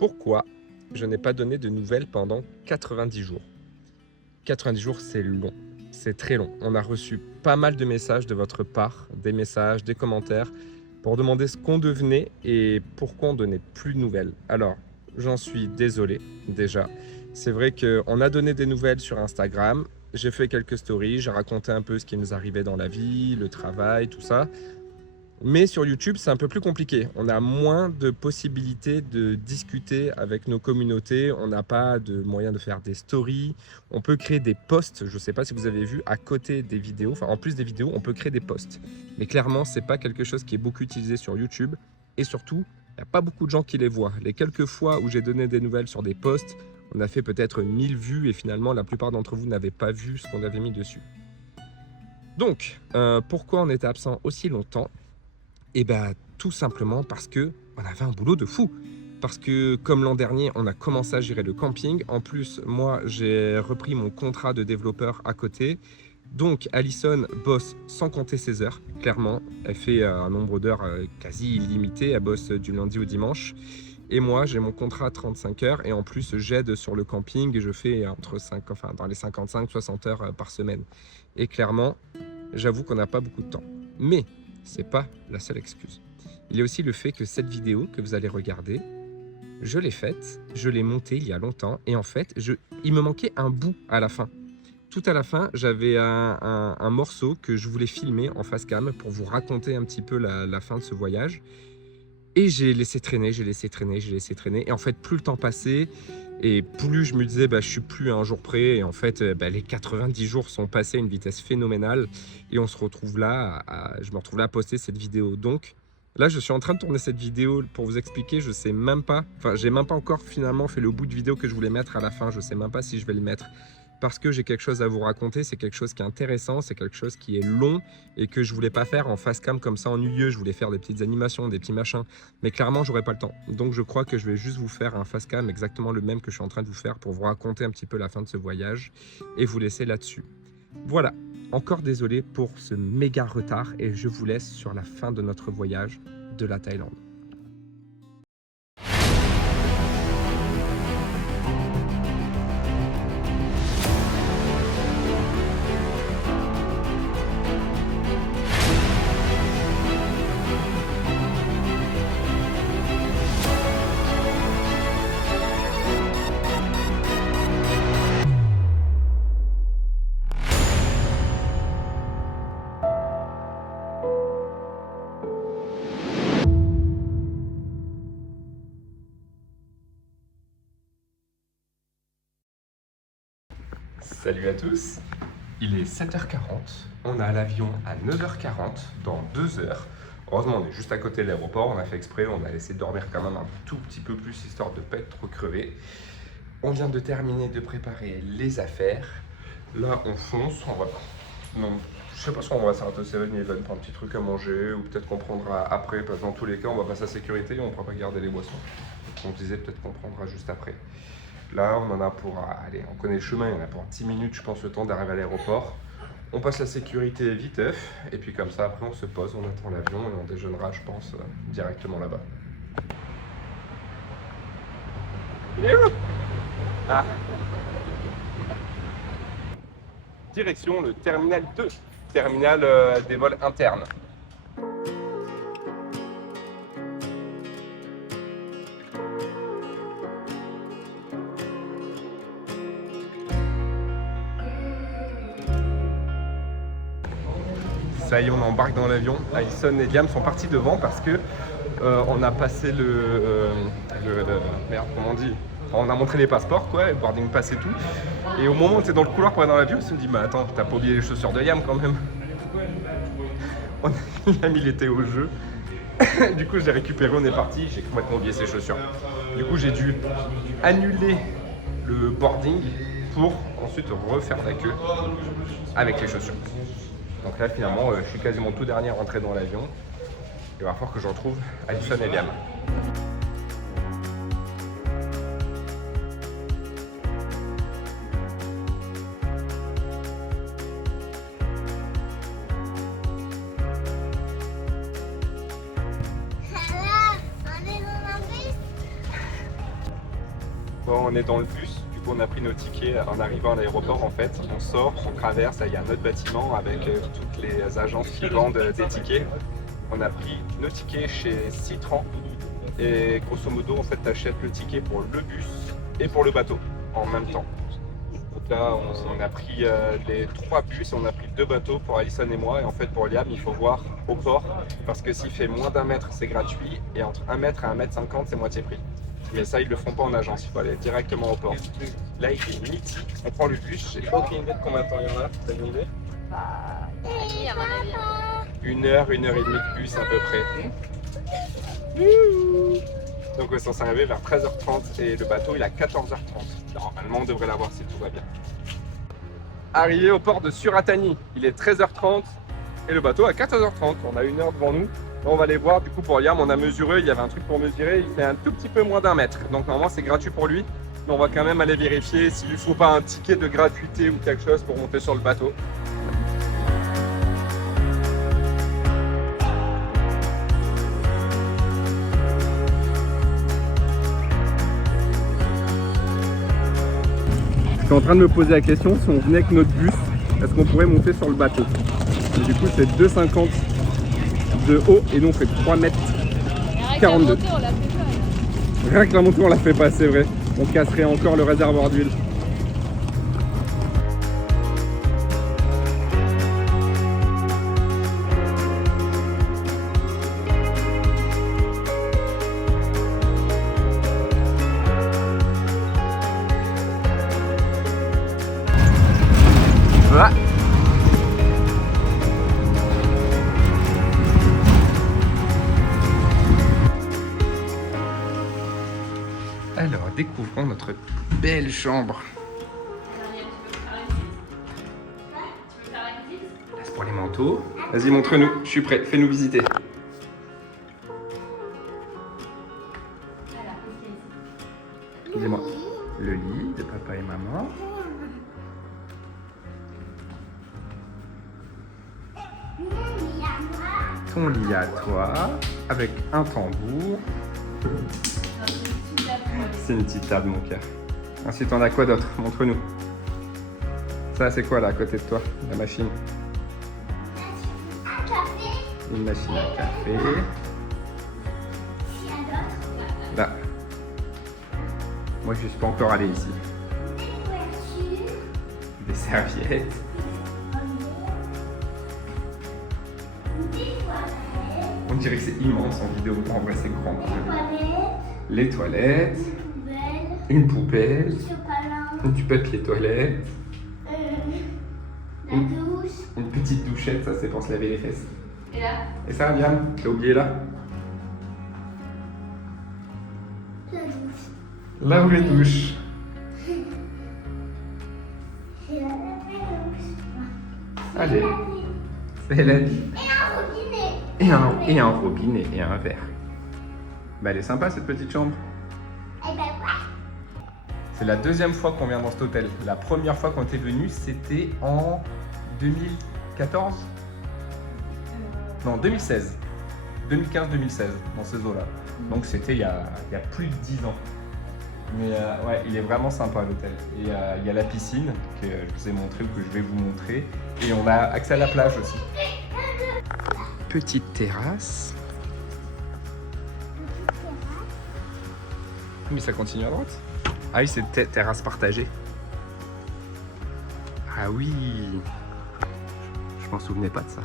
Pourquoi je n'ai pas donné de nouvelles pendant 90 jours? 90 jours, c'est long, c'est très long. On a reçu pas mal de messages de votre part, des messages, des commentaires, pour demander ce qu'on devenait et pourquoi on ne donnait plus de nouvelles. Alors, j'en suis désolé, déjà. C'est vrai qu'on a donné des nouvelles sur Instagram, j'ai fait quelques stories, j'ai raconté un peu ce qui nous arrivait dans la vie, le travail, tout ça. Mais sur YouTube, c'est un peu plus compliqué. On a moins de possibilités de discuter avec nos communautés. On n'a pas de moyen de faire des stories. On peut créer des posts. Je ne sais pas si vous avez vu, à côté des vidéos, enfin en plus des vidéos, on peut créer des posts. Mais clairement, ce n'est pas quelque chose qui est beaucoup utilisé sur YouTube. Et surtout, il n'y a pas beaucoup de gens qui les voient. Les quelques fois où j'ai donné des nouvelles sur des posts, on a fait peut-être 1000 vues et finalement, la plupart d'entre vous n'avaient pas vu ce qu'on avait mis dessus. Donc, pourquoi on était absent aussi longtemps? Et bien, tout simplement parce qu'on avait un boulot de fou. Parce que, comme l'an dernier, on a commencé à gérer le camping. En plus, moi, j'ai repris mon contrat de développeur à côté. Donc, Alison bosse sans compter ses heures, clairement. Elle fait un nombre d'heures quasi illimité. Elle bosse du lundi au dimanche. Et moi, j'ai mon contrat à 35 heures. Et en plus, j'aide sur le camping. Et je fais dans les 55-60 heures par semaine. Et clairement, j'avoue qu'on n'a pas beaucoup de temps. Mais c'est pas la seule excuse. Il y a aussi le fait que cette vidéo que vous allez regarder, je l'ai faite, je l'ai montée il y a longtemps et en fait, il me manquait un bout à la fin. Tout à la fin, j'avais un morceau que je voulais filmer en face cam pour vous raconter un petit peu la fin de ce voyage. Et j'ai laissé traîner, j'ai laissé traîner, j'ai laissé traîner. Et en fait, plus le temps passait, et plus je me disais, je suis plus à un jour près. Et en fait, les 90 jours sont passés à une vitesse phénoménale. Et on se retrouve là, je me retrouve là à poster cette vidéo. Donc là, je suis en train de tourner cette vidéo pour vous expliquer. Je sais même pas, j'ai même pas encore finalement fait le bout de vidéo que je voulais mettre à la fin. Je sais même pas si je vais le mettre. Parce que j'ai quelque chose à vous raconter, c'est quelque chose qui est intéressant, c'est quelque chose qui est long et que je voulais pas faire en face cam comme ça ennuyeux. Je voulais faire des petites animations, des petits machins, mais clairement j'aurais pas le temps. Donc je crois que je vais juste vous faire un face cam exactement le même que je suis en train de vous faire pour vous raconter un petit peu la fin de ce voyage et vous laisser là-dessus. Voilà, encore désolé pour ce méga retard et je vous laisse sur la fin de notre voyage de la Thaïlande. Salut à tous, il est 7h40, on a l'avion à 9h40 dans 2 heures. Heureusement on est juste à côté de l'aéroport, on a fait exprès, on a laissé dormir quand même un tout petit peu plus histoire de ne pas être trop crevé. On vient de terminer de préparer les affaires, là on fonce, on va... Non, je sais pas si on va s'arrêter au 7-Eleven pour un petit truc à manger ou peut-être qu'on prendra après parce que dans tous les cas on va passer à sécurité et on ne pourra pas garder les boissons. Donc on disait peut-être qu'on prendra juste après. Là, on en a pour, allez, on connaît le chemin, il y en a pour 10 minutes, je pense, le temps d'arriver à l'aéroport. On passe la sécurité viteuf, et puis comme ça, après, on se pose, on attend l'avion et on déjeunera, je pense, directement là-bas. Il est où? Ah. Direction le terminal 2, terminal des vols internes. Ça y est, on embarque dans l'avion. Alison et Liam sont partis devant parce que on a passé merde, comment on dit? On a montré les passeports, quoi, le boarding pass et tout. Et au moment où on était dans le couloir pour aller dans l'avion, on se dit, mais attends, t'as pas oublié les chaussures de Liam quand même? Liam, il était au jeu. Du coup, j'ai récupéré, on est parti, j'ai complètement oublié ses chaussures. Du coup, j'ai dû annuler le boarding pour ensuite refaire la queue avec les chaussures. Donc là, finalement, je suis quasiment tout dernier rentré dans l'avion. Il va falloir que je retrouve Alison et Liam. Bon, on est dans le bus, du coup on a pris nos tickets en arrivant à l'aéroport en fait. On sort, on traverse, il y a un autre bâtiment avec toutes les agences qui vendent des tickets. On a pris nos tickets chez Citran et grosso modo en fait tu achètes le ticket pour le bus et pour le bateau en même temps. Donc là on a pris les 3 bus, on a pris 2 bateaux pour Alison et moi et en fait pour Liam il faut voir au port parce que s'il fait moins d'1 mètre c'est gratuit et entre 1 mètre et 1 mètre 50 c'est moitié prix. Mais ça, ils le font pas en agence, il faut aller directement au port. Là, il est midi, on prend le bus, j'ai aucune idée de combien de temps il y en a, t'as une idée? Oui, à mon avis. 1 heure, 1 heure et demie de bus à peu près. Donc on est censé arriver vers 13h30 et le bateau il est à 14h30. Normalement, on devrait l'avoir si tout va bien. Arrivé au port de Suratani, il est 13h30 et le bateau à 14h30. On a 1 heure devant nous. On va aller voir, du coup pour Liam on a mesuré, il y avait un truc pour mesurer, il fait un tout petit peu moins d'1 mètre. Donc normalement c'est gratuit pour lui, mais on va quand même aller vérifier s'il lui faut pas un ticket de gratuité ou quelque chose pour monter sur le bateau. Je suis en train de me poser la question, si on venait avec notre bus, est-ce qu'on pourrait monter sur le bateau? Et du coup c'est 2,50 de haut et nous on fait 3 mètres 42. Rien que la montée on la fait pas, c'est vrai. On casserait encore le réservoir d'huile. Voilà. Alors, découvrons notre belle chambre. Là, c'est pour les manteaux. Vas-y, montre-nous. Je suis prêt. Fais-nous visiter. Excusez-moi. Le lit de papa et maman. Ton lit à toi, avec un tambour. C'est une petite table, mon cœur. Ensuite, on a quoi d'autre? Montre-nous. Ça, c'est quoi là à côté de toi? La machine. Une machine à café. Là. Moi, je suis pas encore allé ici. Des serviettes. On dirait que c'est immense en vidéo. En vrai, c'est grand. Les toilettes. Une poubelle. Du papier toilette. Une petite douchette, ça c'est pour se laver les fesses. Et là? Et ça, Liam, t'as oublié là? La vraie douche. Allez, c'est la vie. Et un robinet et un verre. Bah elle est sympa cette petite chambre. C'est la deuxième fois qu'on vient dans cet hôtel. La première fois qu'on était venu, c'était en 2014? Non, 2016. 2015-2016, dans ces eaux-là. Donc c'était il y a plus de 10 ans. Mais ouais, il est vraiment sympa l'hôtel. Et il y a la piscine que je vous ai montré ou que je vais vous montrer. Et on a accès à la plage aussi. Petite terrasse. Mais ça continue à droite. Ah oui, c'est terrasse partagée. Ah oui. Je m'en souvenais pas de ça.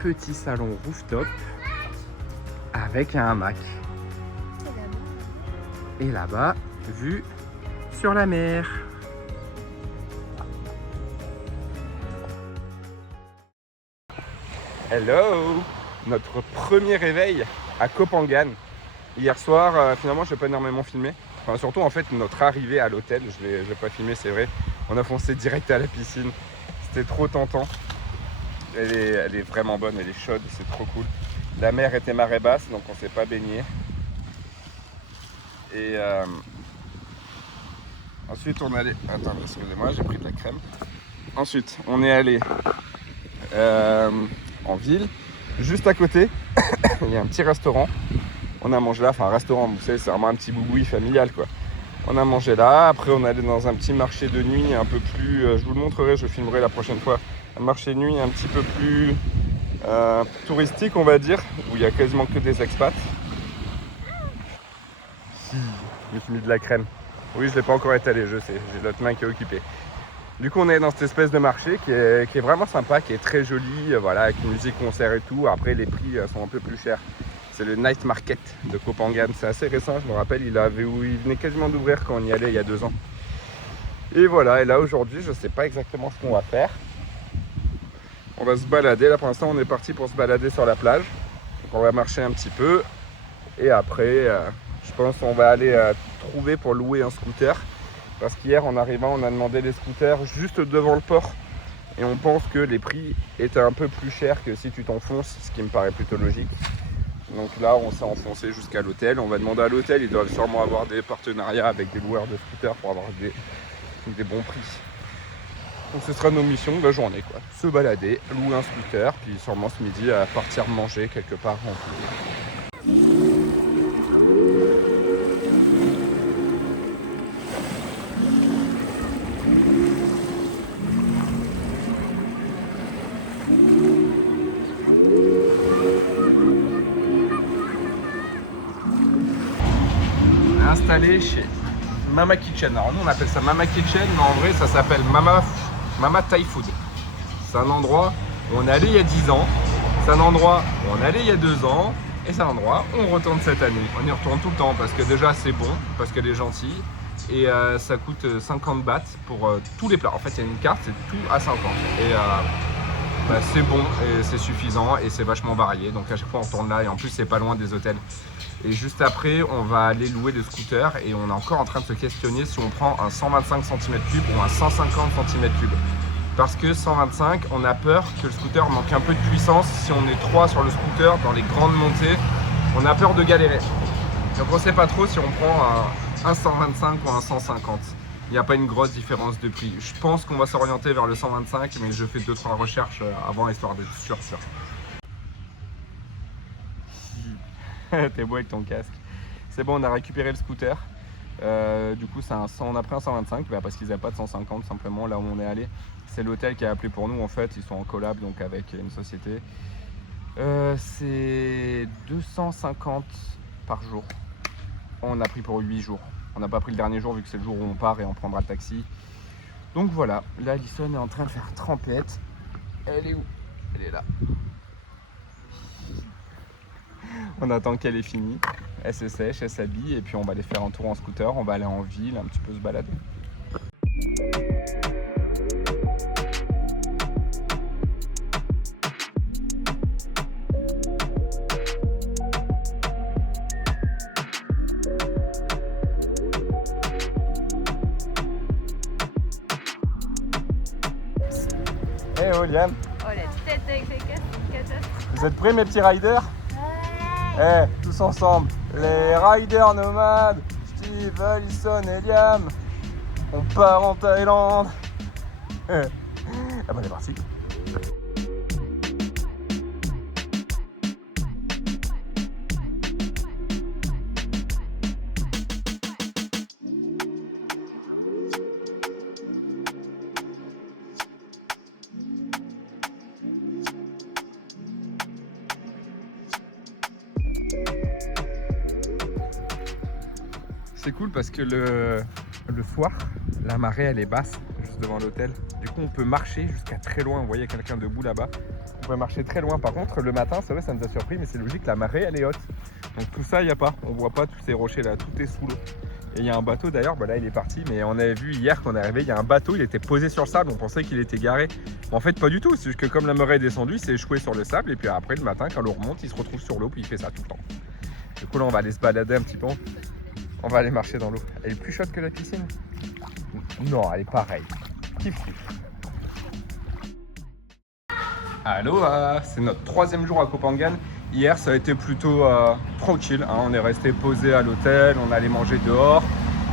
Petit salon rooftop avec un hamac. Et là-bas, vue sur la mer. Hello! Notre premier réveil à Koh Phangan. Hier soir, finalement, je n'ai pas énormément filmé. Enfin, surtout, en fait, notre arrivée à l'hôtel, je l'ai pas filmé, c'est vrai. On a foncé direct à la piscine. C'était trop tentant. Elle est vraiment bonne, elle est chaude, c'est trop cool. La mer était marée basse, donc on ne s'est pas baigné. Et ensuite, on est allé... Attends, excusez-moi, j'ai pris de la crème. Ensuite, on est allé en ville. Juste à côté, il y a un petit restaurant. On a mangé là, enfin un restaurant, vous savez, c'est vraiment un petit boui familial quoi. On a mangé là, après on est allé dans un petit marché de nuit un peu plus, je vous le montrerai, je filmerai la prochaine fois, un marché de nuit un petit peu plus touristique on va dire, où il y a quasiment que des expats. Je me suis mis de la crème. Oui, je ne l'ai pas encore étalé, je sais, j'ai l'autre main qui est occupée. Du coup on est dans cette espèce de marché qui est vraiment sympa, qui est très joli, voilà, avec une musique concert et tout. Après les prix sont un peu plus chers. C'est le Night Market de Koh Phangan, c'est assez récent, je me rappelle, il venait quasiment d'ouvrir quand on y allait il y a 2 ans. Et voilà, et là aujourd'hui je sais pas exactement ce qu'on va faire. On va se balader, là pour l'instant on est parti pour se balader sur la plage. Donc on va marcher un petit peu et après je pense qu'on va aller trouver pour louer un scooter. Parce qu'hier en arrivant on a demandé les scooters juste devant le port. Et on pense que les prix étaient un peu plus chers que si tu t'enfonces, ce qui me paraît plutôt logique. Donc là on s'est enfoncé jusqu'à l'hôtel. On va demander à l'hôtel, ils doivent sûrement avoir des partenariats avec des loueurs de scooters pour avoir des bons prix. Donc ce sera nos missions de la journée quoi. Se balader, louer un scooter, puis sûrement ce midi à partir manger quelque part en ville. Installé chez Mama Kitchen. Alors nous on appelle ça Mama Kitchen, mais en vrai ça s'appelle Mama Thai Food. C'est un endroit où on est allé il y a 10 ans, c'est un endroit où on est allé il y a 2 ans, et c'est un endroit où on retourne cette année. On y retourne tout le temps parce que déjà c'est bon, parce qu'elle est gentille, et ça coûte 50 bahts pour tous les plats. En fait il y a une carte, c'est tout à 50. Et c'est bon et c'est suffisant et c'est vachement varié. Donc à chaque fois on retourne là et en plus c'est pas loin des hôtels. Et juste après, on va aller louer le scooter et on est encore en train de se questionner si on prend un 125 cm3 ou un 150 cm3. Parce que 125, on a peur que le scooter manque un peu de puissance. Si on est 3 sur le scooter dans les grandes montées, on a peur de galérer. Donc on ne sait pas trop si on prend un 125 ou un 150. Il n'y a pas une grosse différence de prix. Je pense qu'on va s'orienter vers le 125, mais je fais 2-3 recherches avant histoire d'être sûr. T'es beau avec ton casque. C'est bon, on a récupéré le scooter. Du coup, on a pris un 125 parce qu'ils n'avaient pas de 150 simplement là où on est allé. C'est l'hôtel qui a appelé pour nous en fait. Ils sont en collab donc avec une société. C'est 250 par jour. On a pris pour 8 jours. On n'a pas pris le dernier jour vu que c'est le jour où on part et on prendra le taxi. Donc voilà, là Alison est en train de faire trempette. Elle est où? Elle est là. On attend qu'elle ait fini, elle se sèche, elle s'habille et puis on va aller faire un tour en scooter, on va aller en ville, un petit peu se balader. Hey oh Liam. Oh la tête avec ses casques, c'est une catastrophe. Vous êtes prêts mes petits riders? Tous ensemble, les riders nomades, Steve, Alison et Liam, on part en Thaïlande. Ah bah c'est parti. C'est cool parce que le soir, la marée elle est basse juste devant l'hôtel. Du coup on peut marcher jusqu'à très loin. Vous voyez quelqu'un debout là-bas. On peut marcher très loin. Par contre le matin, c'est vrai ça nous a surpris, mais c'est logique, la marée elle est haute. Donc tout ça il n'y a pas. On voit pas tous ces rochers là, tout est sous l'eau. Et il y a un bateau d'ailleurs, bah là il est parti, mais on avait vu hier quand on est arrivé, il y a un bateau, il était posé sur le sable, on pensait qu'il était garé. Bon, en fait pas du tout, c'est juste que comme la marée est descendue, il s'est échoué sur le sable et puis après le matin quand l'eau remonte, il se retrouve sur l'eau puis il fait ça tout le temps. Du coup là on va aller se balader un petit peu. On va aller marcher dans l'eau. Elle est plus chaude que la piscine? Non, elle est pareille. Kiff. Allô, c'est notre 3e jour à Koh Phangan. Hier, ça a été plutôt tranquille. On est resté posé à l'hôtel, on allait manger dehors.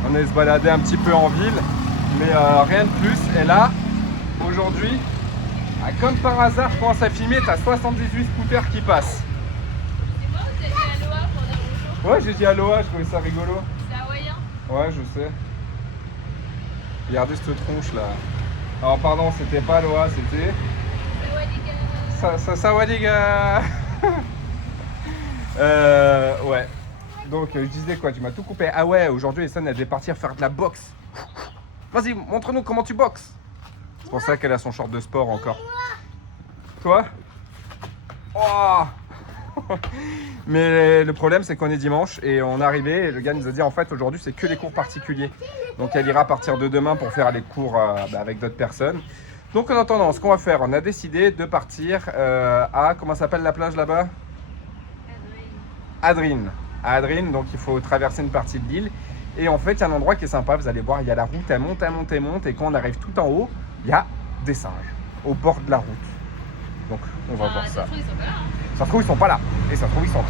On est se balader un petit peu en ville, mais rien de plus. Et là, aujourd'hui, comme par hasard, je commence à filmer, t'as 78 scooters qui passent. C'est moi ou t'as dit à Loa pour dire bonjour? Ouais, j'ai dit aloha, je trouvais ça rigolo. C'est hawaïen. Ouais, je sais. Regardez cette tronche là. Alors pardon, c'était pas aloha, c'était... Sawadiga. Ouais. Donc je disais quoi, tu m'as tout coupé. Ah ouais, aujourd'hui Essane elle devait partir faire de la boxe. Vas-y, montre-nous comment tu boxes. C'est pour ça qu'elle a son short de sport encore. Toi? Oh. Mais le problème c'est qu'on est dimanche et on est arrivé et le gars nous a dit en fait aujourd'hui c'est que les cours particuliers. Donc elle ira à partir de demain pour faire les cours avec d'autres personnes. Donc en attendant, ce qu'on va faire, on a décidé de partir à, comment s'appelle la plage là-bas? Adrine. À Adrine, donc il faut traverser une partie de l'île. Et en fait, il y a un endroit qui est sympa, vous allez voir, il y a la route, elle monte, elle monte, elle monte. Et quand on arrive tout en haut, il y a des singes au bord de la route. Donc on va voir ça. Ça se trouve, ils sont pas là. Ça se trouve, ils sont pas là. Et ça se trouve, ils sont.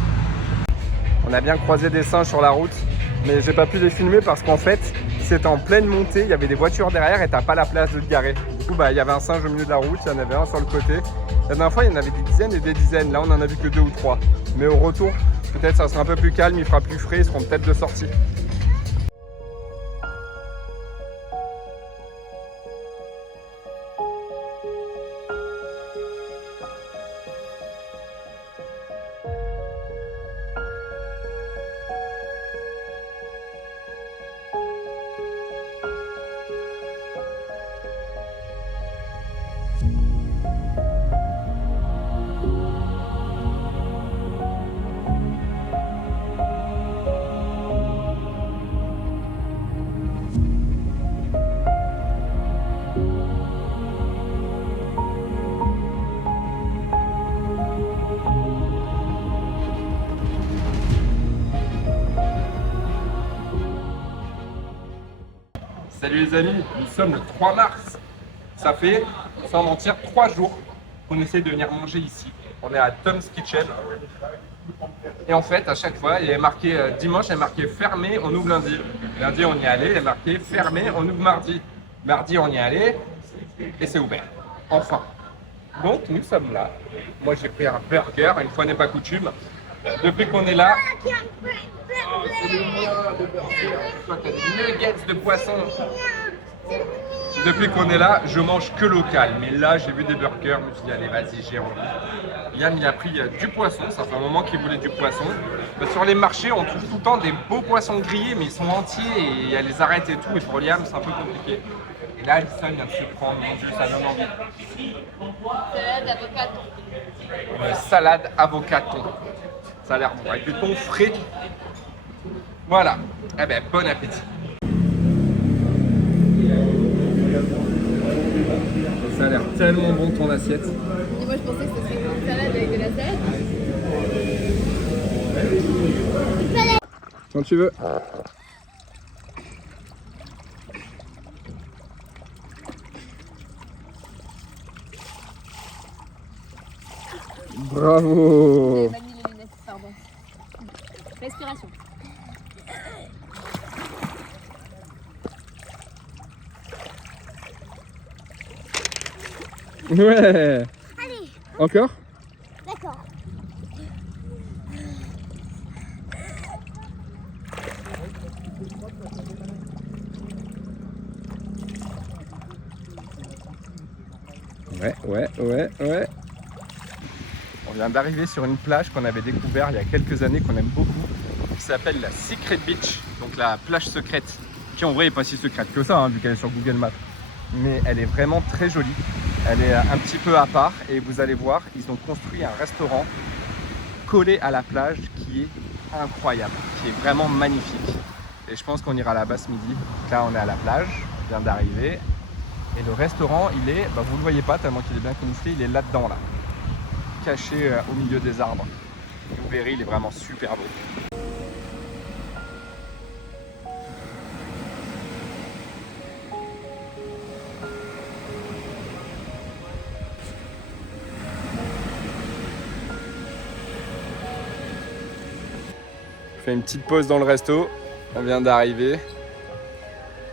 On a bien croisé des singes sur la route, mais j'ai pas pu les filmer parce qu'en fait, c'était en pleine montée, il y avait des voitures derrière et t'as pas la place de te garer. Du coup, il y avait un singe au milieu de la route, il y en avait un sur le côté. La dernière fois, il y en avait des dizaines et des dizaines. Là, on en a vu que 2 ou 3. Mais au retour, peut-être ça sera un peu plus calme, il fera plus frais, ils seront peut-être de sortie. Salut les amis, nous sommes le 3 mars. Ça fait, sans mentir, 3 jours qu'on essaie de venir manger ici. On est à Tom's Kitchen. Et en fait, à chaque fois, il est marqué dimanche, il est marqué fermé, on ouvre lundi. Lundi, on y est allé, il est marqué fermé, on ouvre mardi. Mardi, on y est allé et c'est ouvert. Enfin. Donc, nous sommes là. Moi, j'ai pris un burger, une fois n'est pas coutume. Depuis qu'on est là, c'est le mien de burger. Toi, t'as des nuggets de poisson. Depuis qu'on est là, je mange que local. Mais là, j'ai vu des burgers, je me suis dit, allez, vas-y, j'ai envie. Yann, il a pris du poisson. Ça fait un moment qu'il voulait du poisson. Sur les marchés, on trouve tout le temps des beaux poissons grillés, mais ils sont entiers et elle les arrête et tout. Et pour Liam, c'est un peu compliqué. Et là, Alison vient de se prendre, mon Dieu, ça donne envie. Salade avocat thon. Une salade avocat thon. Ça a l'air bon, avec du thon frais. Voilà. Eh ben, bon appétit. Ça a l'air tellement bon ton assiette. Et moi je pensais que ce serait une salade avec de la salade. Quand tu veux. Bravo. J'avais pas mis les lunettes, pardon. Respiration. Ouais. Allez, Encore? d'accord. Ouais. On vient d'arriver sur une plage qu'on avait découvert il y a quelques années, qu'on aime beaucoup, qui s'appelle la Secret Beach, donc la plage secrète, qui en vrai n'est pas si secrète que ça, vu qu'elle est sur Google Maps. Mais elle est vraiment très jolie, elle est un petit peu à part et vous allez voir, ils ont construit un restaurant collé à la plage qui est incroyable, qui est vraiment magnifique. Et je pense qu'on ira là-bas ce midi. Là on est à la plage, on vient d'arriver. Et le restaurant, il est, vous le voyez pas tellement qu'il est bien camouflé, il est là-dedans, là, caché au milieu des arbres. Vous verrez, il est vraiment super beau. Je fais une petite pause dans le resto, on vient d'arriver,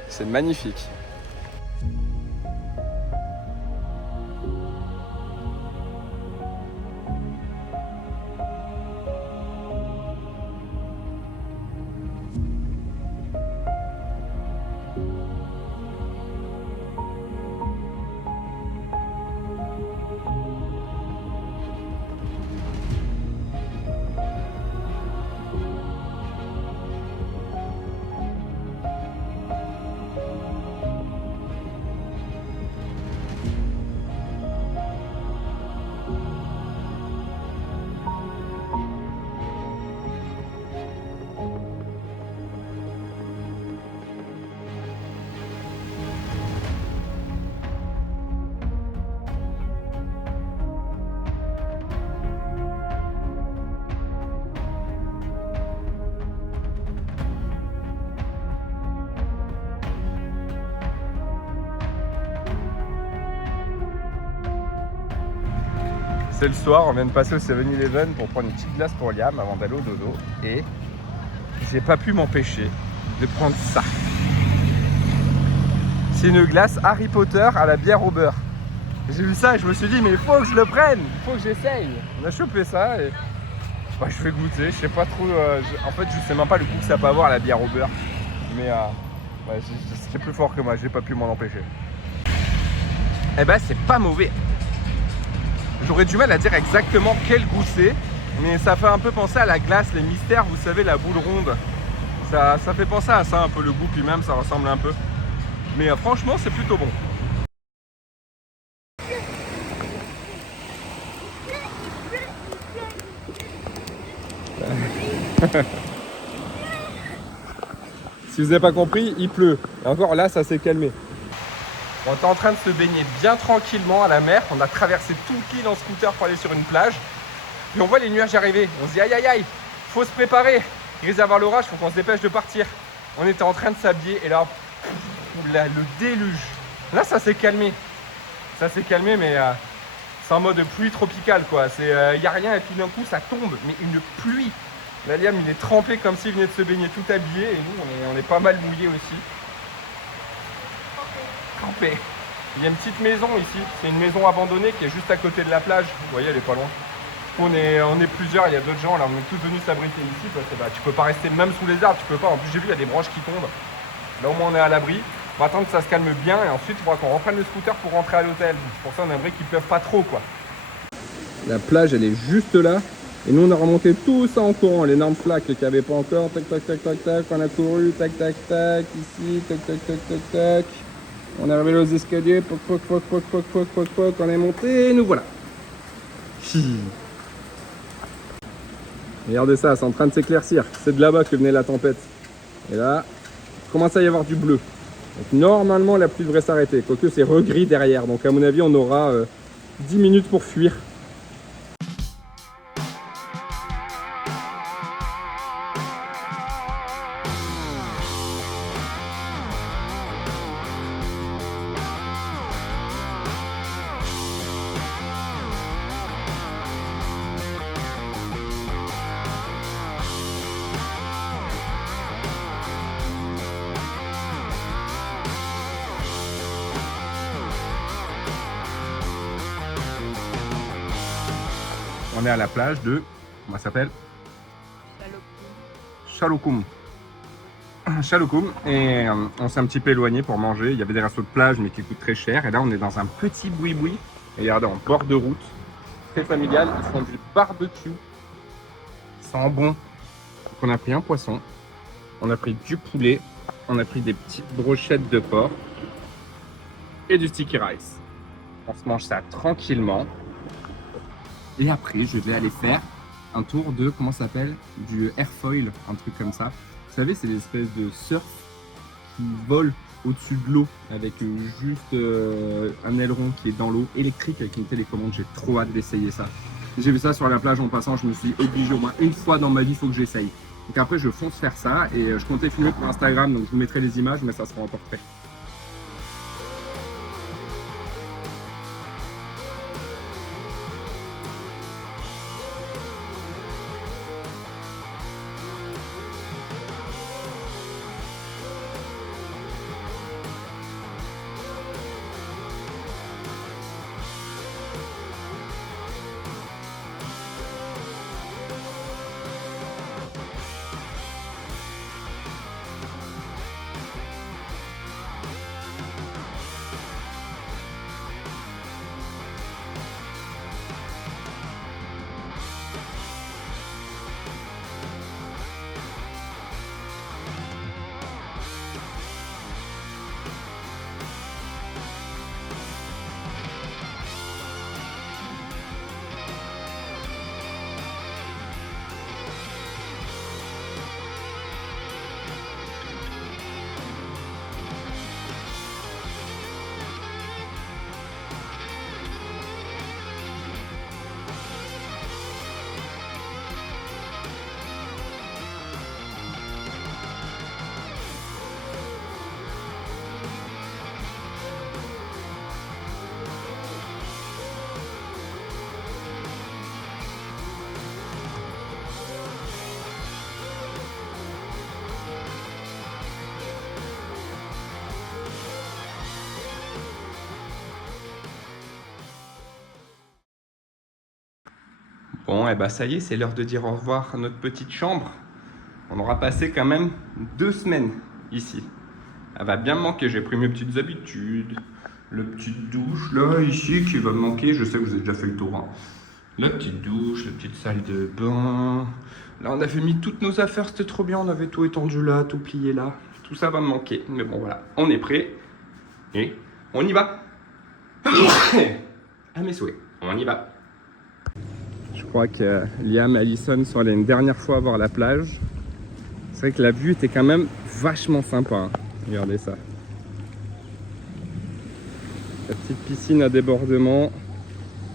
c'est magnifique. C'est le soir, on vient de passer au 7-Eleven pour prendre une petite glace pour Liam avant d'aller au dodo. Et j'ai pas pu m'empêcher de prendre ça. C'est une glace Harry Potter à la bière au beurre. J'ai vu ça et je me suis dit, mais il faut que je le prenne, il faut que j'essaye. On a chopé ça et bah, je vais goûter. Je sais pas trop. En fait, je sais même pas le goût que ça peut avoir la bière au beurre. Mais ouais, c'est plus fort que moi, j'ai pas pu m'en empêcher. Eh ben, c'est pas mauvais. J'aurais du mal à dire exactement quel goût c'est, mais ça fait un peu penser à la glace, les mystères, vous savez, la boule ronde. Ça fait penser à ça un peu le goût, puis même ça ressemble un peu. Mais franchement, c'est plutôt bon. Si vous n'avez pas compris, il pleut. Et encore là, ça s'est calmé. On est en train de se baigner bien tranquillement à la mer. On a traversé tout le quai en scooter pour aller sur une plage. Et on voit les nuages arriver. On se dit aïe aïe aïe, faut se préparer. Il risque d'avoir l'orage, faut qu'on se dépêche de partir. On était en train de s'habiller et là, le déluge. Là, ça s'est calmé. Ça s'est calmé, mais c'est en mode pluie tropicale quoi. Il n'y a rien et tout d'un coup ça tombe, mais une pluie. Là, Liam, il est trempé comme s'il venait de se baigner tout habillé et nous, on est pas mal mouillés aussi. Trempé. Il y a une petite maison ici. C'est une maison abandonnée qui est juste à côté de la plage. Vous voyez, elle est pas loin. On est plusieurs, il y a d'autres gens. Là, on est tous venus s'abriter ici parce que tu peux pas rester même sous les arbres. Tu peux pas. En plus, j'ai vu, il y a des branches qui tombent. Là, au moins, on est à l'abri. On va attendre que ça se calme bien et ensuite, il faudra qu'on reprenne le scooter pour rentrer à l'hôtel. Pour ça, on aimerait qu'il pleuve pas trop, quoi. La plage, elle est juste là. Et nous, on a remonté tout ça en courant. L'énorme flaque qu'il n'y avait pas encore. Tac, tac, tac, tac, tac. On a couru. Tac, tac, tac. Ici. Tac, tac, tac, tac, tac. On est arrivé aux escaliers. Poc, poc, poc, poc, poc, poc, poc, poc. On est monté. Et nous voilà. Regardez ça, c'est en train de s'éclaircir. C'est de là-bas que venait la tempête. Et là, il commence à y avoir du bleu. Donc normalement, la pluie devrait s'arrêter. Quoique c'est regris derrière. Donc à mon avis, on aura 10 minutes pour fuir. On est à la plage de, comment ça s'appelle? Chalokoum. Chalokoum. Et on s'est un petit peu éloigné pour manger. Il y avait des restos de plage mais qui coûtent très cher. Et là on est dans un petit boui-boui. Et regardez, en bord de route. Très familial. Ils font du barbecue. Ça sent bon. Donc on a pris un poisson. On a pris du poulet. On a pris des petites brochettes de porc. Et du sticky rice. On se mange ça tranquillement. Et après, je vais aller faire un tour de, comment ça s'appelle? Du airfoil, un truc comme ça. Vous savez, c'est des espèces de surf qui volent au-dessus de l'eau avec juste un aileron qui est dans l'eau, électrique avec une télécommande. J'ai trop hâte d'essayer ça. J'ai vu ça sur la plage en passant, je me suis obligé au moins une fois dans ma vie, il faut que j'essaye. Donc après, je fonce faire ça et je comptais filmer pour Instagram, donc je vous mettrai les images, mais ça sera en portrait. Bon, et bah ça y est, c'est l'heure de dire au revoir à notre petite chambre. On aura passé quand même 2 semaines ici. Elle va bien me manquer, j'ai pris mes petites habitudes. La petite douche là, ici, qui va me manquer. Je sais que vous avez déjà fait le tour. Hein. La petite douche, la petite salle de bain. Là, on avait mis toutes nos affaires, c'était trop bien. On avait tout étendu là, tout plié là. Tout ça va me manquer. Mais bon, voilà, on est prêt. Et on y va. À mes souhaits, on y va. Je crois que Liam et Alison sont allés une dernière fois voir la plage. C'est vrai que la vue était quand même vachement sympa. Hein. Regardez ça. La petite piscine à débordement,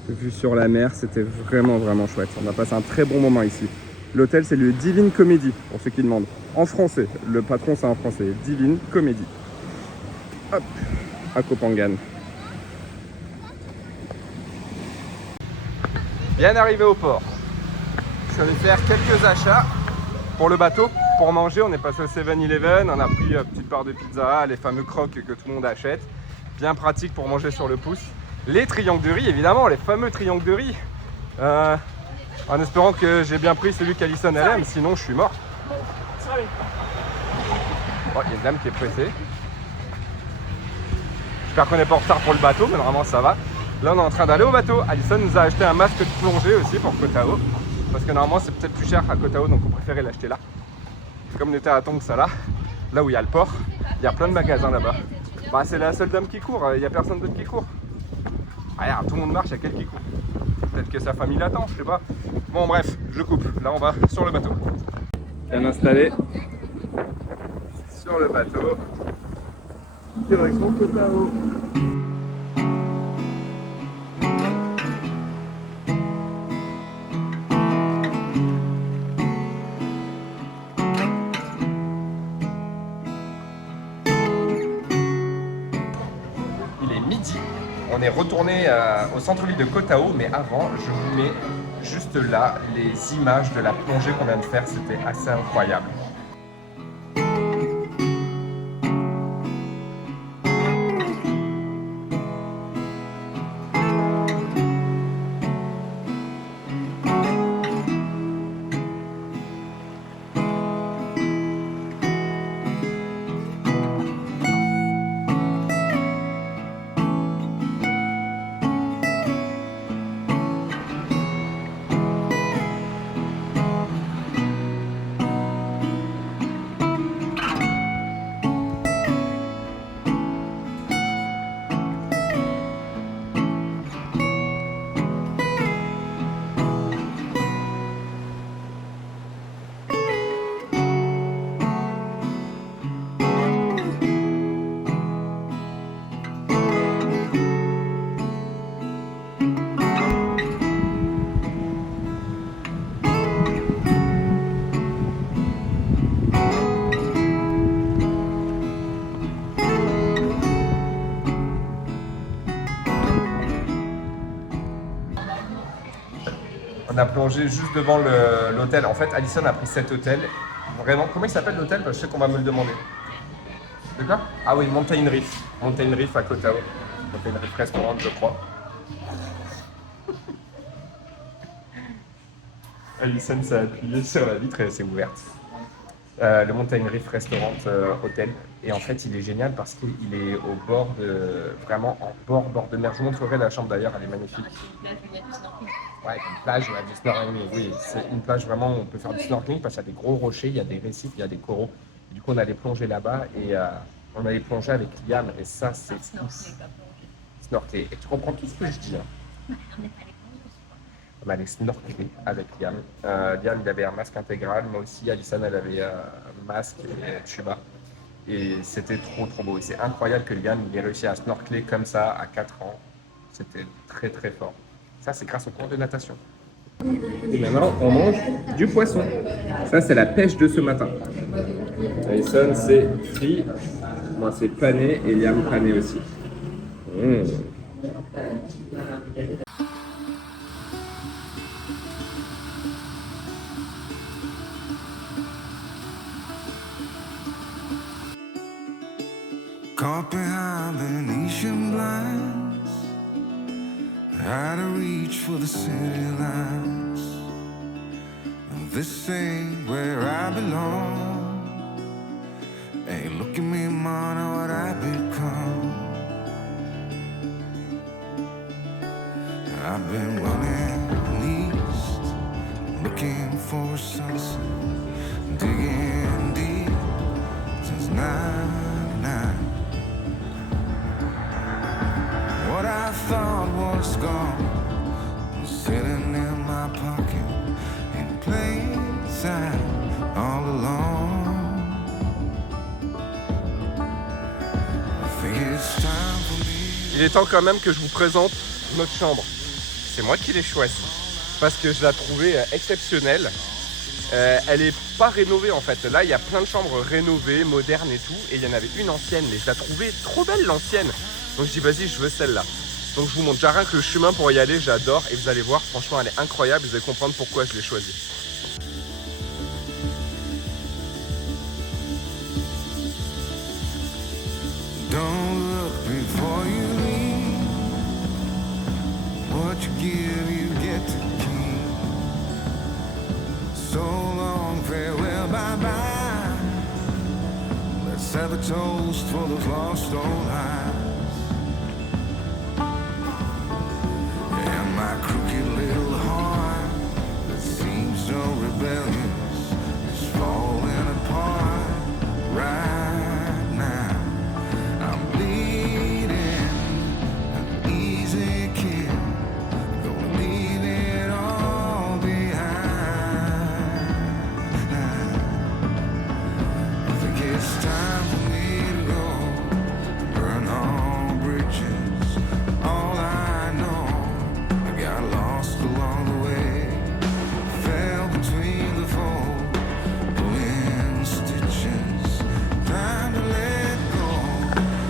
vue sur la mer, c'était vraiment chouette. On a passé un très bon moment ici. L'hôtel, c'est le Divine Comedy, pour ceux qui demandent. En français, le patron c'est en français, Divine Comedy. Hop, à Kopangan. Bien arrivé au port. Je suis allé faire quelques achats pour le bateau. Pour manger, on est passé au 7-Eleven, on a pris une petite part de pizza, les fameux crocs que tout le monde achète. Bien pratique pour manger sur le pouce. Les triangles de riz, évidemment, les fameux triangles de riz. En espérant que j'ai bien pris celui qu'Alison elle aime, sinon je suis mort. Bon, il y a une dame qui est pressée. J'espère qu'on n'est pas en retard pour le bateau, mais normalement ça va. Là, on est en train d'aller au bateau. Alison nous a acheté un masque de plongée aussi pour Koh Tao. Parce que normalement, c'est peut-être plus cher à Koh Tao, donc on préférait l'acheter là. Comme on était à Tongsala, là où il y a le port, il y a plein de magasins là-bas. Bah, c'est la seule dame qui court, il n'y a personne d'autre qui court. Regarde, tout le monde marche, il y a quelqu'un qui court. Peut-être que sa famille l'attend, je sais pas. Bon, bref, je coupe. Là, on va sur le bateau. Bien installé sur le bateau. Direction Koh Tao. On est retourné au centre-ville de Koh Tao, mais avant, je vous mets juste là les images de la plongée qu'on vient de faire. C'était assez incroyable. On a plongé juste devant l'hôtel. En fait, Alison a pris cet hôtel. Vraiment, comment il s'appelle l'hôtel? Je sais qu'on va me le demander. De quoi? Ah oui, Mountain Reef. Mountain Reef à Koh Tao. Mountain Reef Restaurant, je crois. Alison s'est appuyée sur la vitre et elle s'est ouverte. Le Mountain Reef Restaurant Hôtel. Et en fait, il est génial parce qu'il est au bord de... Vraiment en bord de mer. Je vous montrerai la chambre d'ailleurs, elle est magnifique. Ouais, une plage, ouais, du snorkeling, oui. C'est une plage vraiment où on peut faire du snorkeling parce qu'il y a des gros rochers, il y a des récifs, il y a des coraux. Du coup, on allait plonger là-bas et on allait plonger avec Liam et ça, c'est ouf. Snorkeler. Et tu comprends tout ce que je dis. Hein. On allait snorkeler avec Liam. Liam, il avait un masque intégral. Moi aussi, Alison, elle avait un masque et tuba. Et c'était trop beau. Et c'est incroyable que Liam ait réussi à snorkeler comme ça à 4 ans. C'était très fort. Ça, c'est grâce au cours de natation. Et maintenant, on mange du poisson. Ça, c'est la pêche de ce matin. Alison, c'est frit. Moi, c'est pané. Et Liam, pané aussi. Caught behind Venetian blinds, out of reach for the city lights. this ain't where I belong. Hey, look at me, man, what I've become. I've been running east, looking for a sunset, digging deep since '99. What I thought was gone was sitting in my pocket in plain sight all along. I think it's time for me. Il est temps quand même que je vous présente notre chambre. C'est moi qui l'ai choisie parce que je la trouvais exceptionnelle. Elle est pas rénovée en fait. Là, il y a plein de chambres rénovées, modernes et tout. Et il y en avait une ancienne, mais je la trouvais trop belle l'ancienne. Donc je dis vas-y, je veux celle-là. Donc je vous montre déjà rien que le chemin pour y aller, j'adore. Et vous allez voir, franchement, elle est incroyable. Vous allez comprendre pourquoi je l'ai choisie. Don't look before you leave. What you give, you get to keep. So long, farewell, bye-bye. Let's have a toast for those lost old lives. And my crooked little heart that seems so rebellious is falling apart right now. I'm bleeding, an easy kill, gonna leave it all behind. I think it's time for me to go, burn all bridges. All I know, I got lost along the way, fell between the fold, pulling stitches. Time to let go,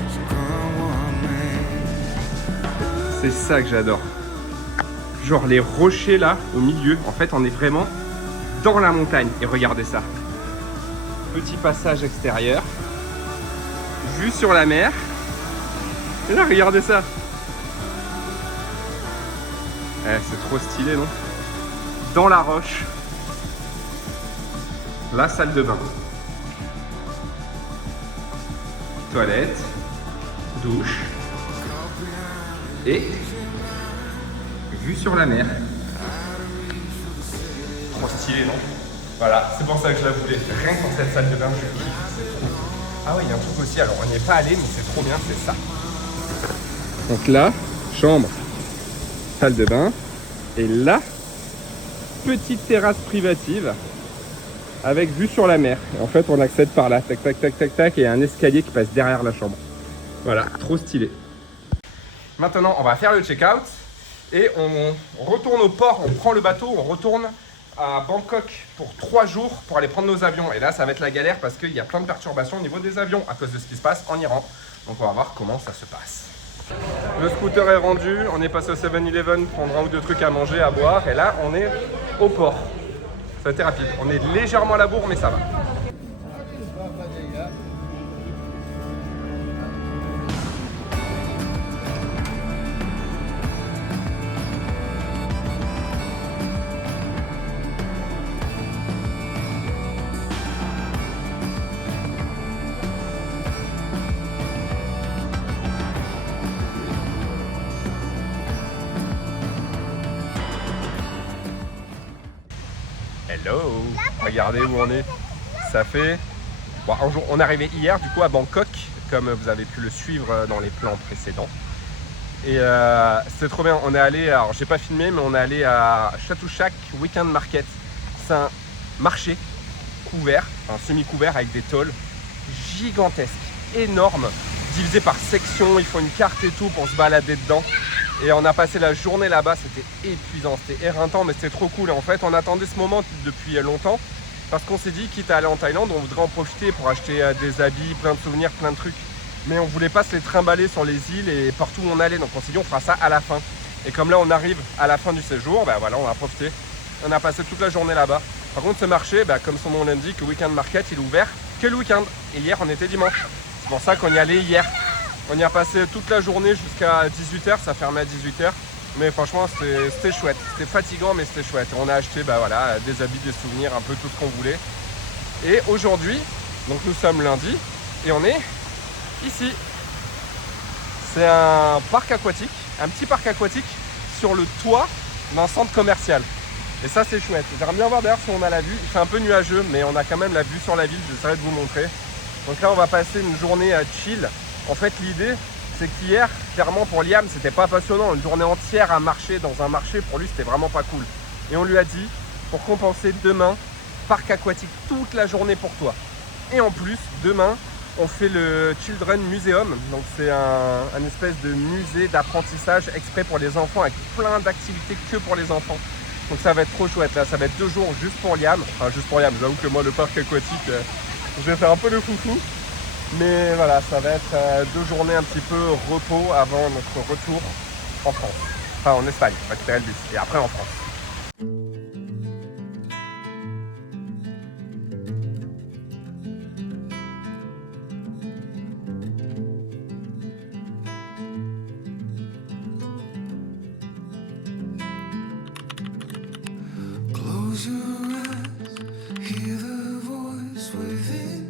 so come one may. C'est ça que j'adore. Genre les rochers là au milieu. En fait, on est vraiment dans la montagne. Et regardez ça. Petit passage extérieur. Vue sur la mer. Et là, regardez ça. C'est trop stylé, non? Dans la roche. La salle de bain. Toilette. Douche. Et vue sur la mer. Trop stylé, non? Voilà, c'est pour ça que je la voulais. Rien que pour cette salle de bain, je kiffe. C'est trop. Ah oui, il y a un truc aussi. Alors, on n'y est pas allé, mais c'est trop bien, c'est ça. Donc là, chambre, salle de bain. Et là, petite terrasse privative avec vue sur la mer. Et en fait, on accède par là. Tac, tac, tac, tac, tac. Et il y a un escalier qui passe derrière la chambre. Voilà, trop stylé. Maintenant, on va faire le check-out et on retourne au port, on prend le bateau, on retourne à Bangkok pour 3 jours pour aller prendre nos avions. Et là, ça va être la galère parce qu'il y a plein de perturbations au niveau des avions à cause de ce qui se passe en Iran. Donc, on va voir comment ça se passe. Le scooter est rendu, on est passé au 7-Eleven prendre un ou deux trucs à manger, à boire. Et là, on est au port. Ça a été rapide. On est légèrement à la bourre, mais ça va. Hello, regardez où on est. Ça fait... Bon, on est arrivé hier du coup à Bangkok, comme vous avez pu le suivre dans les plans précédents. Et c'était trop bien. On est allé, alors j'ai pas filmé, mais on est allé à Chatuchak Weekend Market. C'est un marché couvert, un semi-couvert avec des tôles gigantesques, énormes, divisé par section. Il faut une carte et tout pour se balader dedans. Et on a passé la journée là-bas, c'était épuisant, c'était éreintant, mais c'était trop cool. Et en fait, on attendait ce moment depuis longtemps parce qu'on s'est dit, quitte à aller en Thaïlande, on voudrait en profiter pour acheter des habits, plein de souvenirs, plein de trucs. Mais on voulait pas se les trimballer sur les îles et partout où on allait. Donc on s'est dit, on fera ça à la fin. Et comme là, on arrive à la fin du séjour, bah voilà, on a profité. On a passé toute la journée là-bas. Par contre, ce marché, bah, comme son nom l'indique, le Weekend Market, il est ouvert que le week-end. Et hier, on était dimanche. C'est pour ça qu'on y allait hier. On y a passé toute la journée jusqu'à 18h, ça fermait à 18h. Mais franchement, c'était chouette. C'était fatigant, mais c'était chouette. On a acheté voilà, des habits, des souvenirs, un peu tout ce qu'on voulait. Et aujourd'hui, donc nous sommes lundi, et on est ici. C'est un parc aquatique, un petit parc aquatique sur le toit d'un centre commercial. Et ça, c'est chouette. J'aimerais bien voir d'ailleurs si on a la vue. Il fait un peu nuageux, mais on a quand même la vue sur la ville. J'essaierai de vous montrer. Donc là, on va passer une journée à chill. En fait, l'idée, c'est qu'hier, clairement pour Liam, c'était pas passionnant. Une journée entière à marcher dans un marché, pour lui, c'était vraiment pas cool. Et on lui a dit, pour compenser, demain, parc aquatique toute la journée pour toi. Et en plus, demain, on fait le Children Museum. Donc c'est un espèce de musée d'apprentissage exprès pour les enfants avec plein d'activités que pour les enfants. Donc ça va être trop chouette. Là, ça va être 2 jours juste pour Liam. Enfin, juste pour Liam. J'avoue que moi, le parc aquatique, je vais faire un peu le foufou. Mais voilà, ça va être 2 journées un petit peu repos avant notre retour en France. Enfin, en Espagne, on va récupérer le bus. Et après en France. Close your eyes, hear the voice within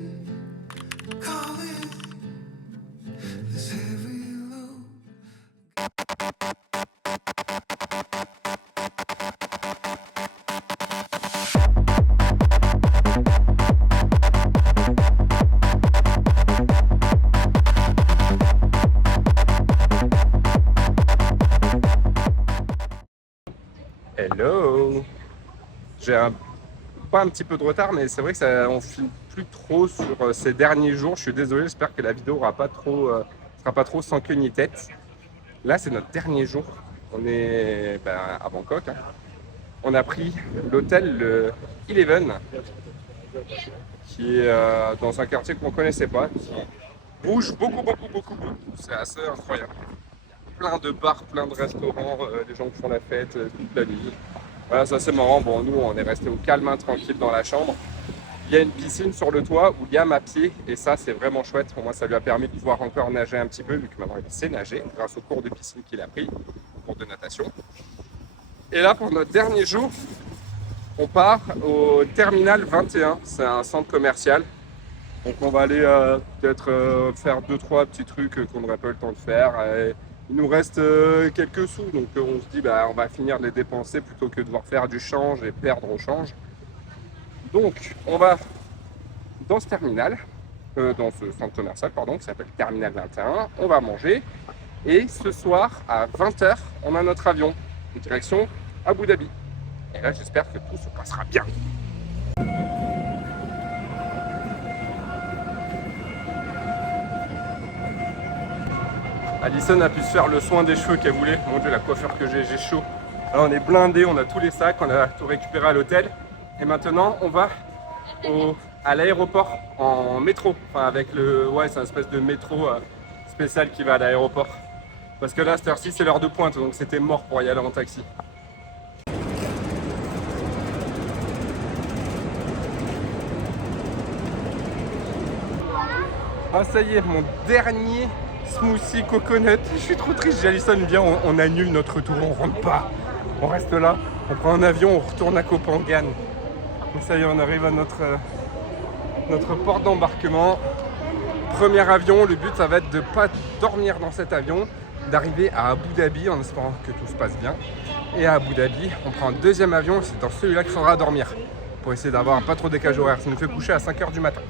calling this heavy load. Hello! J'ai pas un petit peu de retard, mais c'est vrai que on filme plus trop sur ces derniers jours. Je suis désolé, j'espère que la vidéo sera pas trop sans queue ni tête. Là, c'est notre dernier jour. On est à Bangkok. Hein. On a pris l'hôtel le Eleven, qui est dans un quartier qu'on connaissait pas, qui bouge beaucoup. C'est assez incroyable. Plein de bars, plein de restaurants, des gens qui font la fête toute la nuit. Voilà, ça c'est marrant. Bon, nous, on est resté au calme, tranquille dans la chambre. Il y a une piscine sur le toit où Liam à pied, et ça, c'est vraiment chouette. Pour moi, ça lui a permis de pouvoir encore nager un petit peu, vu que maintenant, il sait nager grâce au cours de piscine qu'il a pris, au cours de natation. Et là, pour notre dernier jour, on part au Terminal 21. C'est un centre commercial. Donc, on va aller peut-être faire 2-3 petits trucs qu'on n'aurait pas eu le temps de faire. Il nous reste quelques sous, donc on se dit on va finir de les dépenser plutôt que de devoir faire du change et perdre au change. Donc on va dans ce terminal, dans ce centre commercial qui s'appelle Terminal 21, on va manger et ce soir à 20 h on a notre avion en direction Abu Dhabi. Et là j'espère que tout se passera bien. Alison a pu se faire le soin des cheveux qu'elle voulait. Mon Dieu, la coiffure que j'ai chaud. Alors on est blindé, on a tous les sacs, on a tout récupéré à l'hôtel. Et maintenant, on va à l'aéroport en métro. Enfin, avec c'est une espèce de métro spécial qui va à l'aéroport. Parce que là, cette heure-ci, c'est l'heure de pointe, donc c'était mort pour y aller en taxi. Ah, ça y est, mon dernier smoothie coconut. Je suis trop triste. Jalison, viens, on annule notre retour, on rentre pas. On reste là, on prend un avion, on retourne à Koh Phangan. Donc ça y est, on arrive à notre porte d'embarquement. Premier avion, le but ça va être de ne pas dormir dans cet avion, d'arriver à Abu Dhabi en espérant que tout se passe bien. Et à Abu Dhabi, on prend un deuxième avion, c'est dans celui-là qu'il faudra dormir. Pour essayer d'avoir pas trop de décalage horaire. Ça nous fait coucher à 5 h du matin.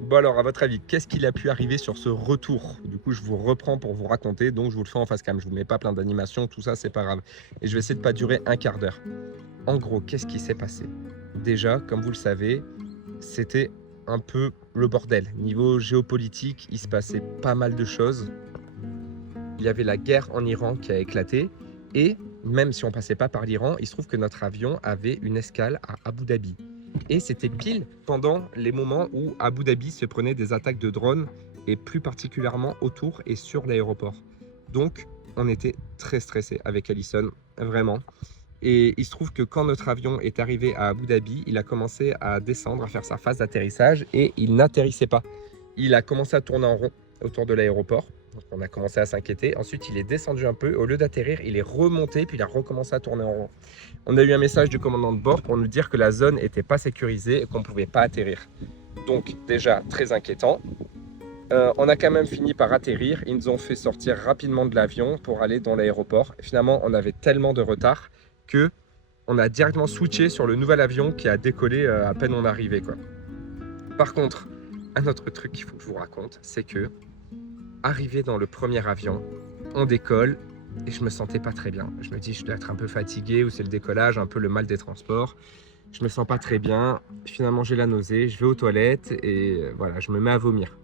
Bon alors, à votre avis, qu'est-ce qu'il a pu arriver sur ce retour? Du coup, je vous reprends pour vous raconter, donc je vous le fais en face cam. Je vous mets pas plein d'animations, tout ça, c'est pas grave. Et je vais essayer de pas durer un quart d'heure. En gros, qu'est-ce qui s'est passé? Déjà, comme vous le savez, c'était un peu le bordel. Niveau géopolitique, il se passait pas mal de choses. Il y avait la guerre en Iran qui a éclaté. Et même si on passait pas par l'Iran, il se trouve que notre avion avait une escale à Abu Dhabi. Et c'était pile pendant les moments où Abu Dhabi se prenait des attaques de drones, et plus particulièrement autour et sur l'aéroport. Donc, on était très stressés avec Alison, vraiment. Et il se trouve que quand notre avion est arrivé à Abu Dhabi, il a commencé à descendre, à faire sa phase d'atterrissage et il n'atterrissait pas. Il a commencé à tourner en rond autour de l'aéroport. Donc on a commencé à s'inquiéter. Ensuite, il est descendu un peu. Au lieu d'atterrir, il est remonté puis il a recommencé à tourner en rond. On a eu un message du commandant de bord pour nous dire que la zone n'était pas sécurisée et qu'on ne pouvait pas atterrir. Donc déjà, très inquiétant. On a quand même fini par atterrir. Ils nous ont fait sortir rapidement de l'avion pour aller dans l'aéroport. Finalement, on avait tellement de retard que on a directement switché sur le nouvel avion qui a décollé à peine on arrivait, quoi. Par contre, un autre truc qu'il faut que je vous raconte, c'est que arrivé dans le premier avion, on décolle et je me sentais pas très bien. Je me dis, je dois être un peu fatigué ou c'est le décollage, un peu le mal des transports. Je me sens pas très bien. Finalement, j'ai la nausée. Je vais aux toilettes et voilà, je me mets à vomir.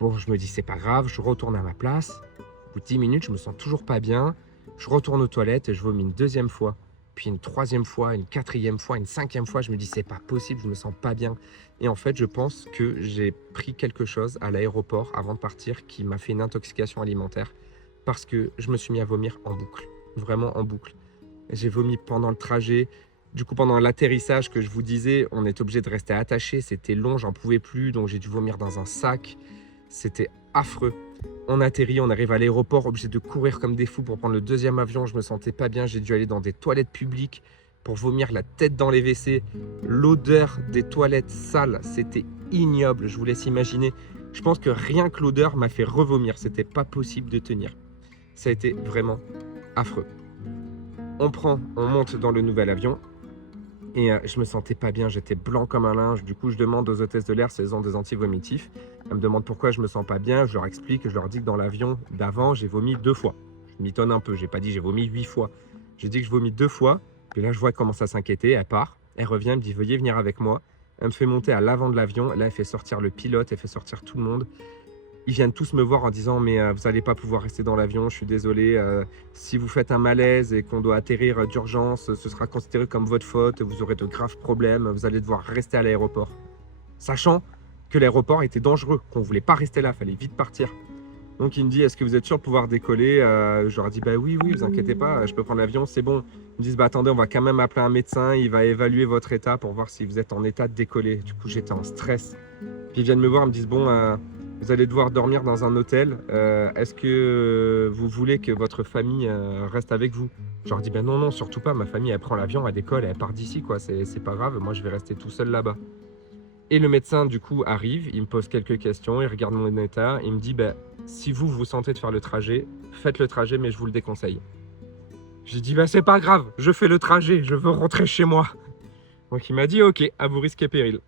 Bon, je me dis, c'est pas grave. Je retourne à ma place. Au bout de 10 minutes, je me sens toujours pas bien. Je retourne aux toilettes et je vomis une deuxième fois. Puis une troisième fois, une quatrième fois, une cinquième fois. Je me dis, c'est pas possible, je me sens pas bien. Et en fait, je pense que j'ai pris quelque chose à l'aéroport avant de partir qui m'a fait une intoxication alimentaire parce que je me suis mis à vomir en boucle. Vraiment en boucle. J'ai vomi pendant le trajet. Du coup, pendant l'atterrissage que je vous disais, on est obligé de rester attaché. C'était long, j'en pouvais plus. Donc, j'ai dû vomir dans un sac. C'était affreux. On atterrit, on arrive à l'aéroport, obligé de courir comme des fous pour prendre le deuxième avion. Je me sentais pas bien. J'ai dû aller dans des toilettes publiques pour vomir la tête dans les WC. L'odeur des toilettes sales, c'était ignoble. Je vous laisse imaginer. Je pense que rien que l'odeur m'a fait revomir. C'était pas possible de tenir. Ça a été vraiment affreux. On monte dans le nouvel avion. Et je me sentais pas bien, j'étais blanc comme un linge. Du coup, je demande aux hôtesses de l'air si elles ont des anti-vomitifs. Elles me demandent pourquoi je me sens pas bien. Je leur explique, je leur dis que dans l'avion d'avant, j'ai vomi 2 fois. Je m'étonne un peu, j'ai pas dit j'ai vomi 8 fois. J'ai dit que je vomis 2 fois. Puis là, je vois qu'elle commence à s'inquiéter, elle part. Elle revient, elle me dit veuillez venir avec moi. Elle me fait monter à l'avant de l'avion. Là, elle fait sortir le pilote, elle fait sortir tout le monde. Ils viennent tous me voir en disant mais vous n'allez pas pouvoir rester dans l'avion, je suis désolé. Si vous faites un malaise et qu'on doit atterrir d'urgence, ce sera considéré comme votre faute, vous aurez de graves problèmes, vous allez devoir rester à l'aéroport. Sachant que l'aéroport était dangereux, qu'on ne voulait pas rester là, il fallait vite partir. Donc il me dit est-ce que vous êtes sûr de pouvoir décoller? Je leur dis bah oui, vous inquiétez pas, je peux prendre l'avion, c'est bon. Ils me disent bah attendez, on va quand même appeler un médecin, il va évaluer votre état pour voir si vous êtes en état de décoller. Du coup j'étais en stress. Puis ils viennent me voir, ils me disent bon... vous allez devoir dormir dans un hôtel. Est-ce que vous voulez que votre famille reste avec vous? Je leur dis ben non, surtout pas. Ma famille, elle prend l'avion, elle décolle, elle part d'ici, quoi. C'est pas grave, moi je vais rester tout seul là-bas. Et le médecin, du coup, arrive, il me pose quelques questions, il regarde mon état, il me dit ben si vous sentez de faire le trajet, faites le trajet, mais je vous le déconseille. J'ai dit ben c'est pas grave, je fais le trajet, je veux rentrer chez moi. Donc il m'a dit ok, à vos risques et périls.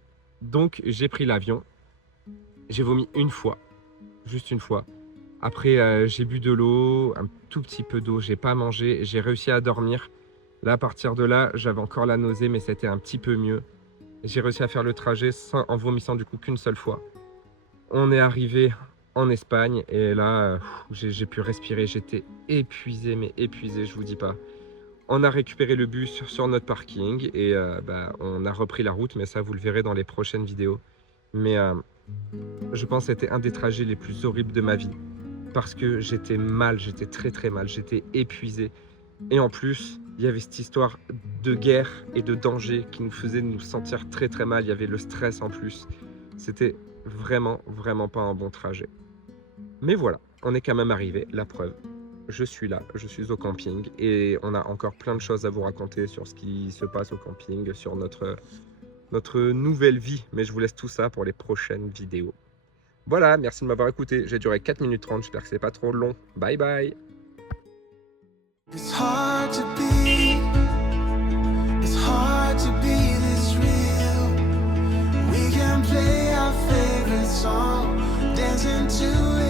Donc j'ai pris l'avion. J'ai vomi une fois, juste une fois. Après, j'ai bu de l'eau, un tout petit peu d'eau, j'ai pas mangé, j'ai réussi à dormir. Là, à partir de là, j'avais encore la nausée, mais c'était un petit peu mieux. J'ai réussi à faire le trajet en vomissant du coup qu'une seule fois. On est arrivé en Espagne et là, j'ai pu respirer. J'étais épuisé, mais épuisé, je vous dis pas. On a récupéré le bus sur notre parking et on a repris la route, mais ça, vous le verrez dans les prochaines vidéos. Mais... je pense que c'était un des trajets les plus horribles de ma vie parce que j'étais mal, j'étais très mal, j'étais épuisé et en plus il y avait cette histoire de guerre et de danger qui nous faisait nous sentir très mal, il y avait le stress en plus, c'était vraiment pas un bon trajet. Mais voilà, on est quand même arrivé, la preuve, je suis là, je suis au camping et on a encore plein de choses à vous raconter sur ce qui se passe au camping, sur notre nouvelle vie, mais je vous laisse tout ça pour les prochaines vidéos. Voilà, merci de m'avoir écouté. J'ai duré 4 minutes 30, j'espère que c'est pas trop long. Bye bye. It's hard to be this real. We can play our favorite song, dancing to it.